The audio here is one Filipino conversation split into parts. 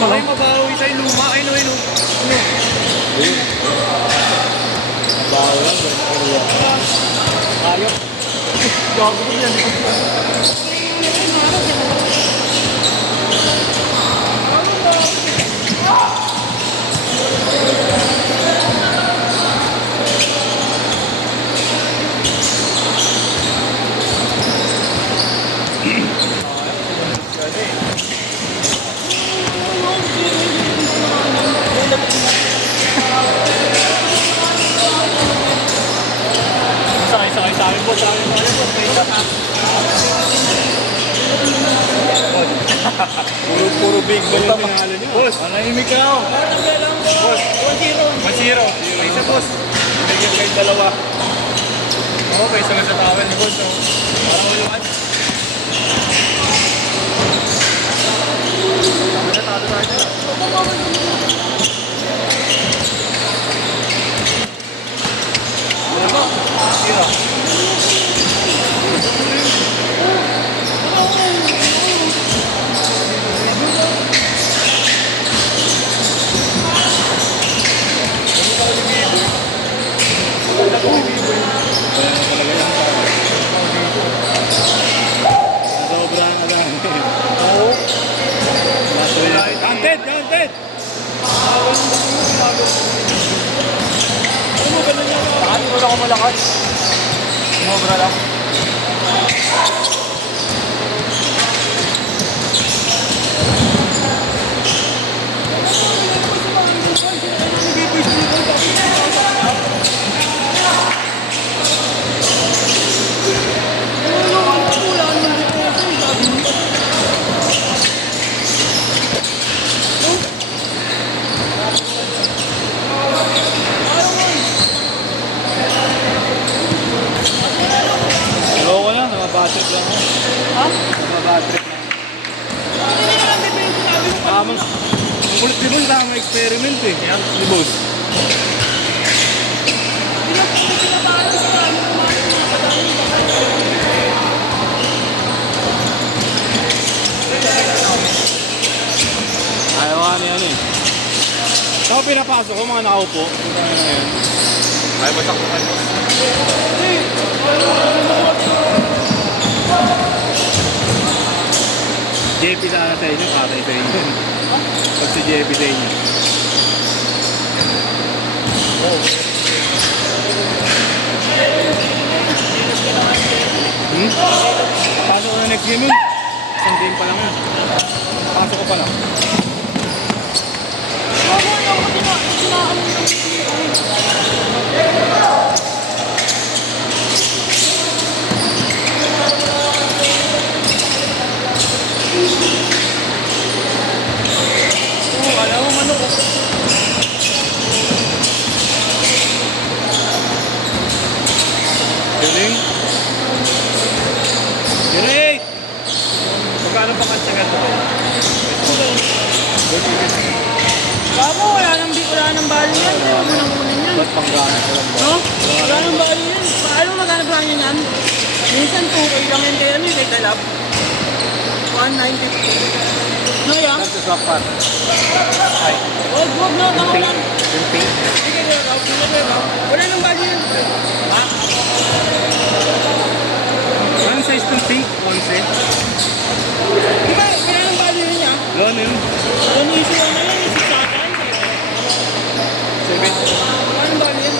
Bakit mabawi sa'yo luma? Ay, no, no. Bawa lang, Ayok. Gago ko yan. Sakay sa akin, boss. Puro big ba yung pinalo niyo? Boss, manahimik ka ako. Boss, 1-0. Isa, boss. Bigyan kayo dalawa. Okay, sama sa tawel ni boss. Parang uluan. Tama na, talo tayo. Zero. Sobrang alam. Oo. Counted! Ano mo ganun yan? Saan? Wala ko malakas. Sumobra lang. Loko lang, namabatrip lang ako. Ha? Namabatrip lang. Ang kulit ni Boss, tama experiment eh. Ni Boss. Ayaw nga niya yan eh. Saka pinapasok ko mga nakaupo. Ay, basak ko kayo. JP sana sa inyo, katay sa inyo. Pag si JP sa inyo. Pasok ko na next game yun. Isang game pa lang yun. Pasok ko pa lang. Kala mo manok. Galing. Galing! Magkano pa kansa ganito ba? Bako, wala nang bali yan. Huwag mo nang kunin yan. Ba't panggana ko lang ba? No? Wala nang bali yan. Paano maghanap lang yun yan? Minsan 2K lang yan kaya kay Kalab. 1,950. No, ya? Saan sa swap par? Ay. Huwag na, tama lang. Yung pink? Sige, wala nang bali yan. Ha? Anong size ng pink? 11? Di ba, wala nang bali yan ya? Gano'n yun? Ano issue na yan? Issue sa akin. 7? Wala nang bali yan.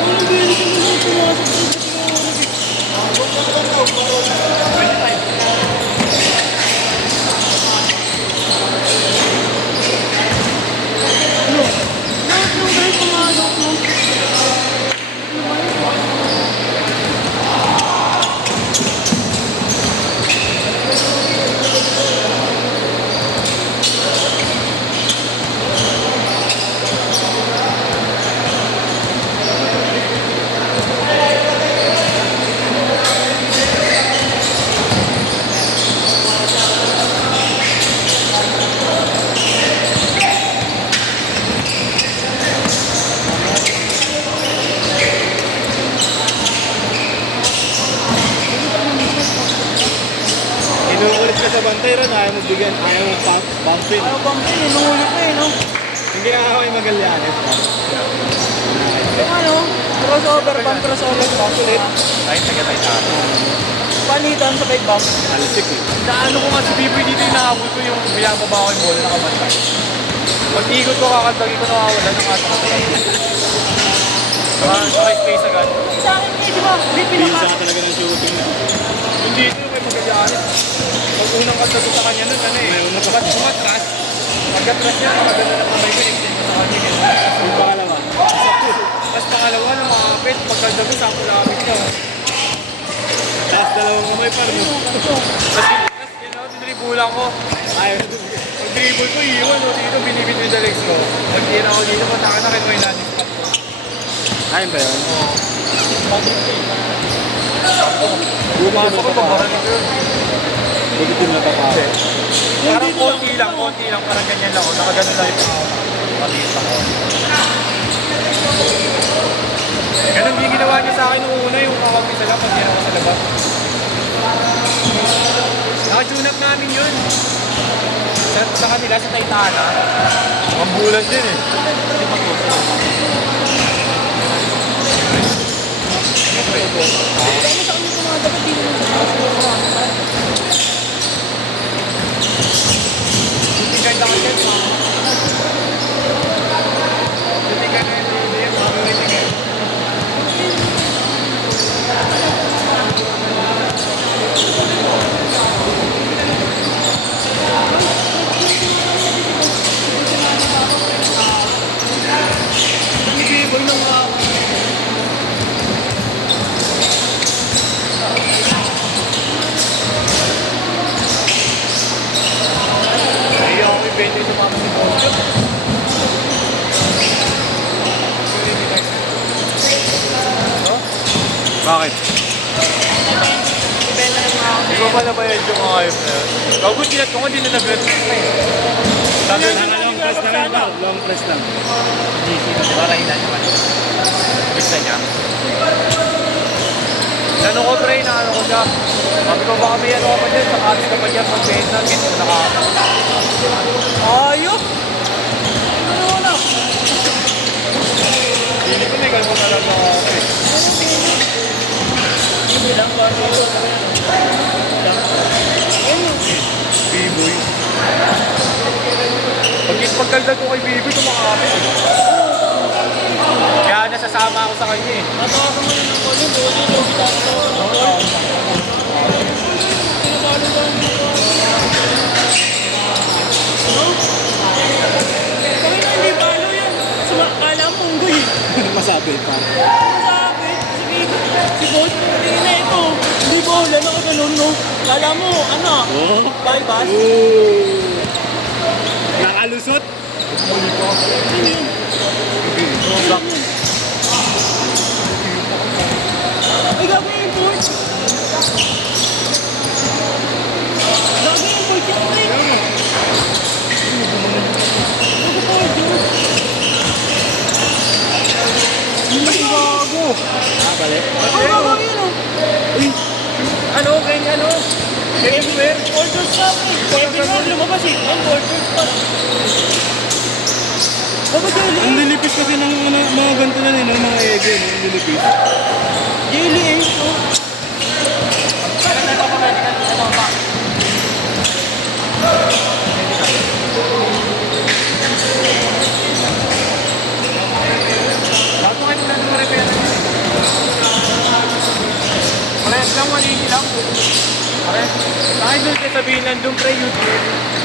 Anong bili ko na pumasok sa Lahat ng guys pumasok mo. ayaw mo bigyan, ayaw mo bumpin. Ayaw bang pin, inuhuli ko eh, no? Hindi ka ako yung Magallanes. Yung ano, crossover bump, ulit. Kahit taga-Taytano. Palitan sa bike bump. Alisik eh. Naano ko nga si Biboy dito yung nakahabol ko yung biyababa ko yung bola nakabantay. Pag-ikot ko kakantagi ko nakawala ng ata ko. Saka space agad. Sa akin, eh, di ba? Hindi Pinsa pinapasok. talaga ng shooting. Hindi ito yung may Magallanes. Pag unang kantag ko sa kanya nun, ano eh. Ba't sumatras? Pag-atras niya, nakagano na kamay ko, extend ko sa kanya. Yung pangalawa. Tapos pangalawa na makakapit, pagkantag ko, sakto lamit ko. Tapos dalawang kamay pa rin. Tapos yun ako, dinribulan ko. Ayaw. Pag dribble ko, iiwan o dito, binibit mo yung legs ko. Pag-iyan ako dito, mataka na rin mo yung landing spot ko. Ayun ba yun? Pumasok ko, pabaranin ko yun. Buti na pa pa. Parang konti lang, parang ganyan lang ako. Nakagano lang yung ako. Maliit ako. Ganun din ginawa niya sa akin nung una, yung kakapisa lang pag ginawa sa labas. Nakatune up namin yun. Sa kanila, sa Taytana. Mambulan din eh. Hindi mag-uso. Dami sa kanya mga dapat hindi naman sa mga. Tutigay lang yan, ma. Tutigay na yun, tutigay. Boy nang Ayaw ako ibenta yung sumama si Poncho. Bakit? ibenta ng mga Di ba pala ba yun yung ayop na yun? Gago, sinat ko nga, di na nag-red na eh. Sabi na Long press lang yun ba? Long press lang. GC na, di ba? Rainan naman. Gusto niya. Ano ko, pre, na ano ko siya. Sabi ko, baka may ano ka pa dyan, sa atin ka pa dyan, magbenta, get mo na ka. ayok. Ano na? Hindi ko may ganun talaga ako eh. Hindi lang ba? B-boy. Pagkaldag ko kay Biboy, kumakapit eh. Kaya nasasama ako sa kanya eh. Matawagan mo na ng kanya, buwan yung logi tayo sa mga. Pinapalo ba yung kami na hindi palo yan. Kala mo unggoy. Masabi pa. Sabi, si boss, tingin na ito. Hindi ba, wala na ka ganun, no? Kala mo, ano? Oh. Bypass? Nakalusot. Ano yun? Ay, gabi yung import. Gabi yung import yung pre. Nag-import yun. Ay, gago. Balik. Ay, gago yun, oh. Ano, ganyan ano? Everywhere. Order sa akin. Everywhere lumabas eh. Ang order pa. Dapat Ang yung nilipis kasi ng mga ganito na nila, mga ege, no? Ang nilipis. daily eh. Oh. Kaya na ito pa medical, ano ba? Bago kayo na ito repair. Parehas lang, 180 lang. Parehas. Kahit doon kayo sabihin nandun pre, UTM.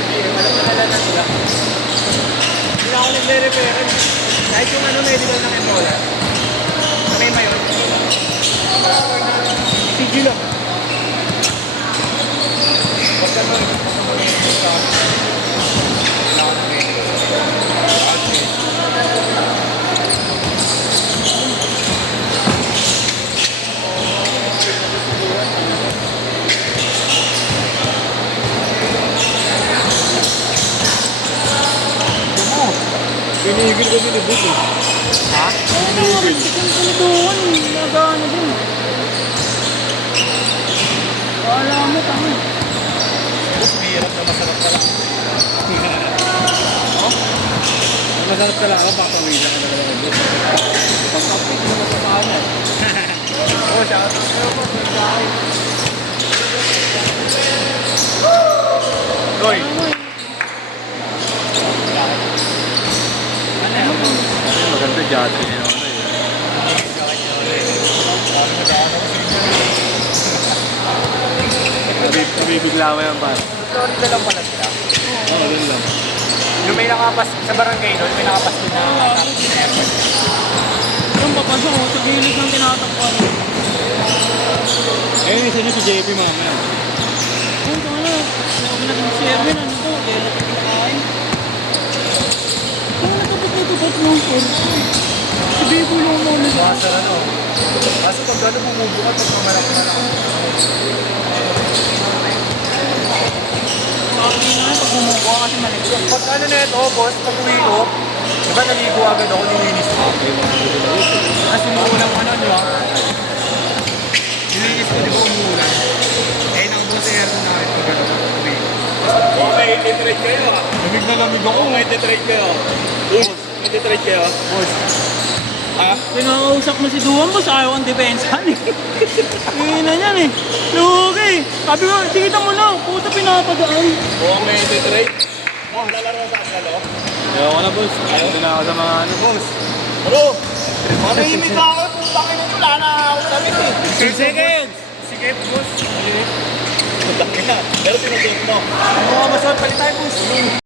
UTM, alam na na sila. Hindi na ako nagre-repair. Kahit yung ano, medical ng Ebola. May mayon. Sige lang. Basta mo, Pinigil kasi ni Bus eh. ha? Ano nga, chicken ko doon. Nagano din. Wala mo, tama. Tapos mahirap na masarap ka lang. Masarap ka lang ako, papawila ka na lang. Pagkapit na masasama eh. Oo, siya. Goy. Maganda jati niya naman Nabibigla mo yan pa. Florida lang pala sila. Oo, yun lang. Yung may nakapas sa barangay nun, may nakapas din na Yung papasok ko, sa gilid ng tinatakpan. Ayun, isa niyo si JP mamaya. Kung ito ano, sabi na ng Sherwin, ano to, yelo to pinakain. Kung natapit nito, ba't nung si Bibo yung muna sa Basta ano. Kaso pag gano'n bumubukat, pag mamalaki na lang. Bakit nga, pag bumubuha kasi malikot. Pag ano na ito, boss, pag uwi ko, diba naligo agad ako, nilinis ko. Kasi umuulang ano, di ba? Nilinis ko, di ba umuulan? Eh, nang boss air na ito, pag gano'n, uwi. Okay, ititrade kayo ha. Lamig na lamig ako. Okay, ititrade kayo. Boss, ititrade kayo. Boss, Pinakausap mo si Duwan, boss, ayaw ang depensan eh. Hindi na yan eh. Lugi. Sabi ko, tikita mo na, puta pinapadaan. Okay, ititrade. Oh, lalaro sa kalo. ayaw ko na, boss. Ayaw din ako sa mga ano, boss. Bro, manahimik ka ako. Putangin nyo, wala na ako damit eh. 10 seconds! Sige, boss. Putangin na. Pero sinusunod mo. Ano ka, boss? Palit tayo, boss.